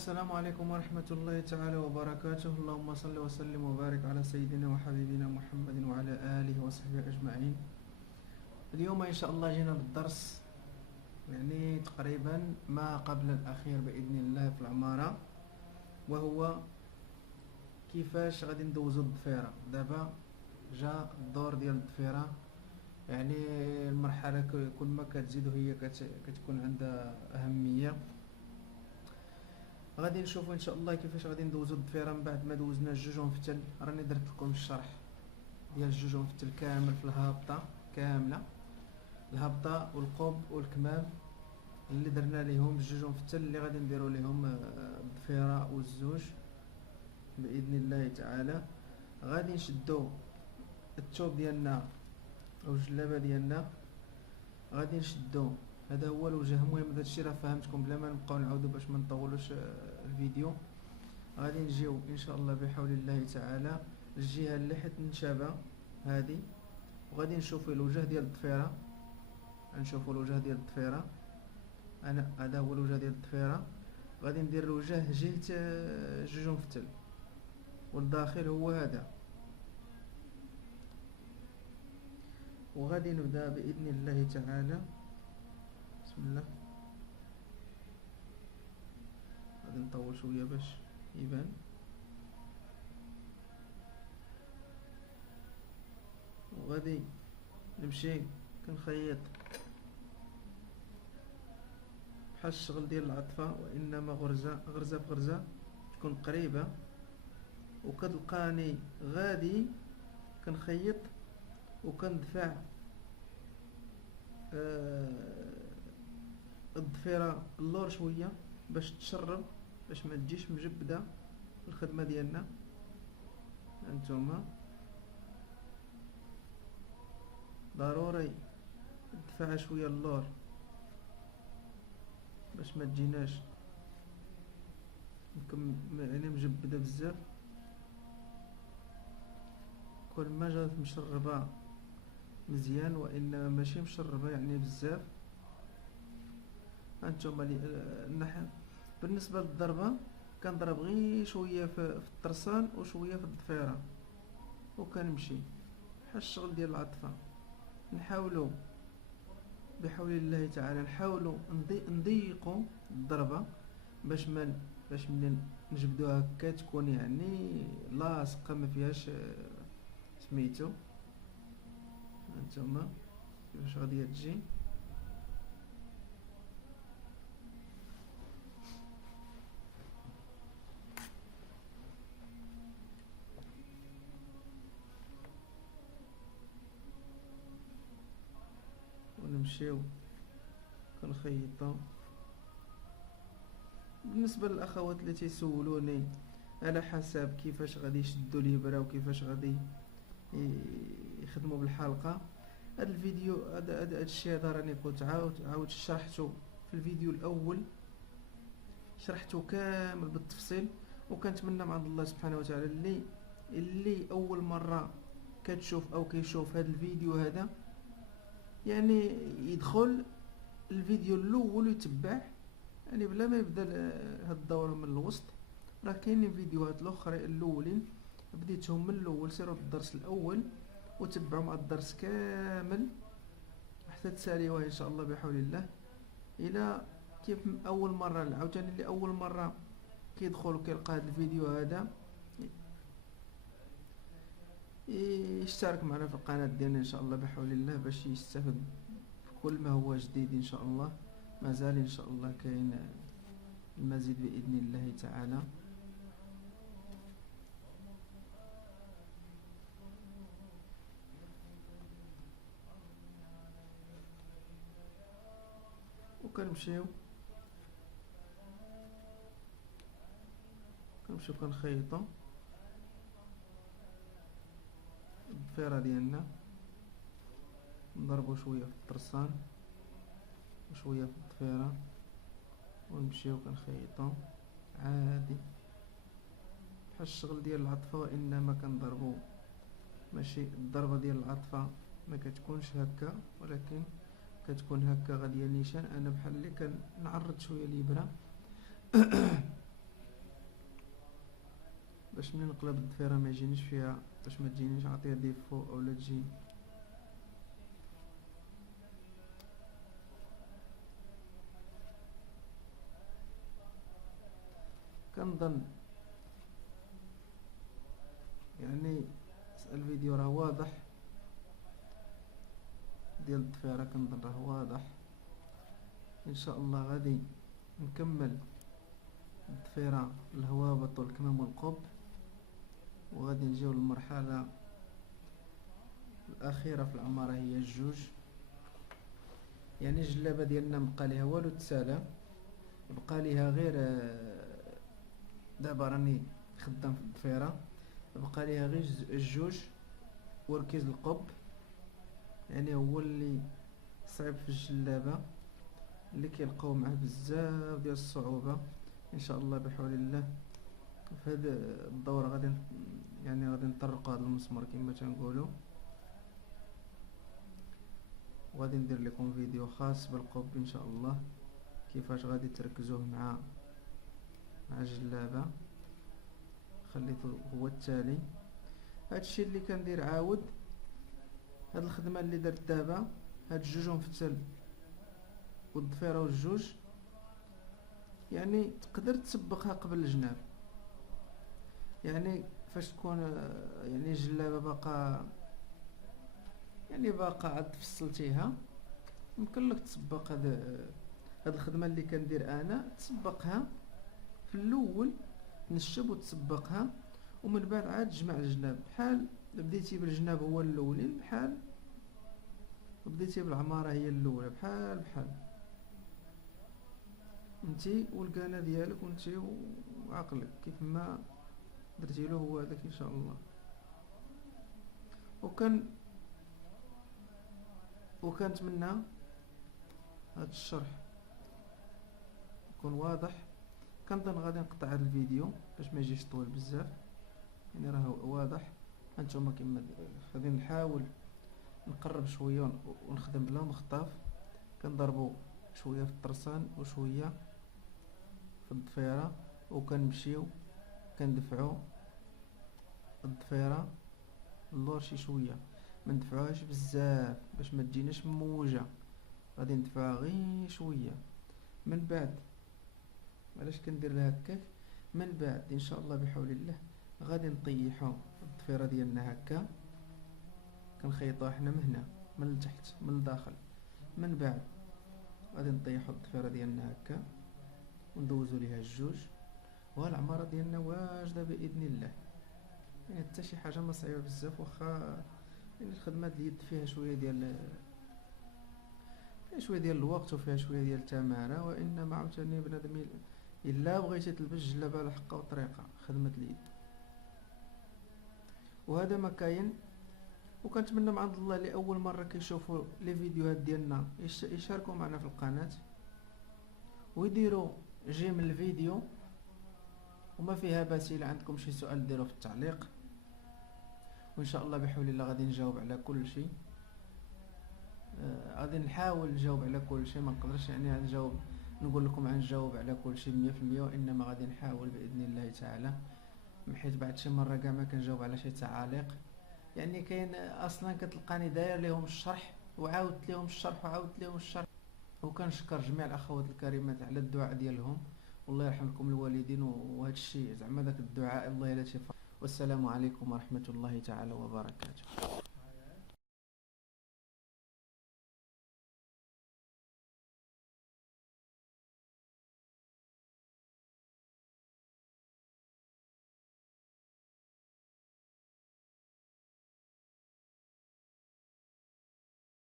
السلام عليكم ورحمة الله تعالى وبركاته. اللهم صل وسلم وبارك على سيدنا وحبيبنا محمد وعلى آله وصحبه أجمعين. اليوم إن شاء الله جينا بالدرس يعني تقريبا ما قبل الأخير بإذن الله في العمارة، وهو كيفاش غادي ندوزو الضفيرة. دابا جا الدور ديال الضفيرة، يعني المرحلة كل ما كتزيد هي كتكون عندها أهمية. غادي نشوفوا ان شاء الله كيفاش غادي ندوزو الضفيره من بعد ما دوزنا الجوج ونفتل. راني درت لكم الشرح ديال الجوج ونفتل كامل في الهابطه كامله، الهابطه والقب والكمام اللي درنا ليهم الجوج ونفتل اللي غادي نديرو ليهم الضفيره والزوج باذن الله تعالى. غادي نشدو الثوب ديالنا او الجلابه ديالنا، غادي نشدو. هذا هو الوجه. المهم هذا الشيء راه فهمتكم بلا ما نبقاو نعاودو باش ما نطولوش الفيديو. غادي نجيو ان شاء الله بحول الله تعالى الجهه اللي حيت نشابه هذه، وغادي نشوفوا الوجه ديال الضفيره. نشوفوا الوجه ديال الضفيره، انا هذا هو الوجه ديال الضفيره. غادي ندير الوجه جهه جوج مفتل، والداخل هو هذا. وغادي نبدا باذن الله تعالى. بسم الله. غادي نطول شويه باش يبان. وغادي نمشي كنخيط بحال الشغل ديال العطفه، وانما غرزه بغرزه تكون قريبه. وكتلقاني غادي كنخيط وكندفع الضفيره اللور شويه باش تشرب، باش ما تجيش مجبده الخدمه ديالنا. هانتوما ضروري ندفع شويه اللور باش ما تجيناش يعني مجبده بزاف. كل ما جات مشربه مزيان، وانما ماشي مشربه يعني بزاف. هانتوما الناحيه بالنسبه للضربه كنضرب غير شويه في الطرسان وشويه في الضفيره، وكنمشي بحال الشغل ديال العطفه. نحاولوا بحول الله تعالى نحاولوا نضيقوا الضربه باش من نجبدوها هكا تكون يعني لاصقه ما فيهاش سميتو. هانتوما كيفاش غادي تجي. ونمشيو كنخيطو. بالنسبه للاخوات اللي تيسولوني على حسب كيفاش غادي يشدوا الابره وكيفاش غادي يخدموا بالحلقه، هذا الفيديو هذا الشيء هذا راني كنت عاود شرحته في الفيديو الاول، شرحته كامل بالتفصيل. وكنتمنى من عند الله سبحانه وتعالى اللي اول مره كتشوف او كيشوف هذا الفيديو هذا يعني يدخل الفيديو الاول ويتبع، يعني بلا ما يبدا هاد الدوره من الوسط. راه كاينين فيديوهات الاخرى الاولين بديتهم من الاول. سيروا الدرس الاول وتبعوا مع الدرس كامل حتى تساليوه ان شاء الله بحول الله. الى كيف اول مره عاوتاني اللي اول مره كيدخل وكيلقى هذا الفيديو هذا يشترك معنا في القناه ديالنا ان شاء الله بحول الله باش يستافد بكل ما هو جديد ان شاء الله. مازال ان شاء الله كاين المزيد باذن الله تعالى. وكنمشيو كنخيطو الضفيره ديالنا، نضربو شويه في الطرسان وشويه في الضفيره، ونمشيو كنخيطو عادي بحال الشغل ديال العطفه. وانما كنضربو ماشي الضربه ديال العطفه ما كتكونش هكا، ولكن كتكون هكا غاديه نيشان. انا بحال اللي كنعرض شويه الابره باش ملي نقلب الضفيره ما يجينيش فيها، باش ما تجينيش عطيه ديفو اولا تجي كنظن يعني الفيديو راه واضح ديال الضفيره، كنظن راه واضح. ان شاء الله غادي نكمل الضفيره الهوابط والكمام والقب، وغادي نجيو للمرحله الاخيره في العماره هي الجوج. يعني الجلابه ديالنا مبقى ليها والو تسالى، بقى ليها غير دابا راني خدام في الضفيره، بقى ليها غير الجوج وركيز القب. يعني هو اللي صعيب في الجلابه، اللي كيلقاو معاه بزاف ديال الصعوبه. ان شاء الله بحول الله في هذا الدور غادي يعني غادي نطرقوا هذا المسمار كما تنقولوا، وغادي ندير لكم فيديو خاص بالقب ان شاء الله، كيفاش غادي تركزوه مع الجلابه. خليته هو التالي. هادشي اللي كندير عاود، هاد الخدمه اللي درت دابا، هاد الجوج مفتل والضفيره والجوج، يعني تقدر تسبقها قبل الجناب. يعني فاش تكون يعني الجلابه باقا عاد فصلتيها، يمكن لك تسبق هاد الخدمه اللي كندير انا، تسبقها في الاول، تنشب وتسبقها، ومن بعد عاد تجمع الجناب. بحال بديتي بالجناب هو الاولين، بحال بديتي بالعماره هي الاولى، بحال انتي والقناه ديالك وانتي وعقلك كيف ما درتي له هو هذاك ان شاء الله. وكنتمنى هذا الشرح يكون واضح. كنظن غادي نقطع هذا الفيديو باش ما يجيش طويل بزاف، يعني راه واضح. هانتوما كما غادي نحاول نقرب شويه ونخدم بلا مخطاف، كنضربوا شويه في الطرسان وشويه في الضفيره، وكنمشيو كندفعوا الضفيره اللور شي شويه، ما ندفعوهاش بزاف باش ما تجيناش مموجه، غادي ندفعها غير شويه. من بعد علاش كندير لها هكاك، من بعد ان شاء الله بحول الله غادي نطيحوا الضفيره ديالنا هكا، كنخيطوها حنا من هنا من التحت من الداخل. من بعد غادي نطيحوا الضفيره ديالنا هكا وندوزو ليها الجوج، والعماره ديالنا واجده باذن الله. يعني حتى شي حاجه ما صعيبه بزاف، واخا يعني الخدمه ديال اليد فيها شويه ديال الوقت وفيها شويه ديال التماره، وانما عاوتاني بنادم الا بغيتي تلبس جلابه على حقه وطريقه خدمه اليد. وهذا ما كاين. وكنتمنى من عند الله لاول مره كيشوفوا لي فيديوهات ديالنا يشاركوا معنا في القناه ويديروا جيم الفيديو، وما فيها باس الا عندكم شي سؤال ديروه في التعليق، وان شاء الله بحول الله غادي نجاوب على كل شيء. غادي نحاول نجاوب على كل شيء، ما نقدرش يعني نقول لكم غنجاوب على كل شيء 100%، وانما غادي نحاول باذن الله تعالى، حيت بعد شي مره كاع ما كنجاوب على شي تعاليق. يعني كاين اصلا كتلقاني داير لهم الشرح وعاودت لهم الشرح وكنشكر جميع الاخوات الكريمات على الدعاء ديالهم، والله يرحم لكم الوالدين، وهذا الشيء زعما داك الدعاء الله يلا شفا. والسلام عليكم ورحمه الله تعالى وبركاته.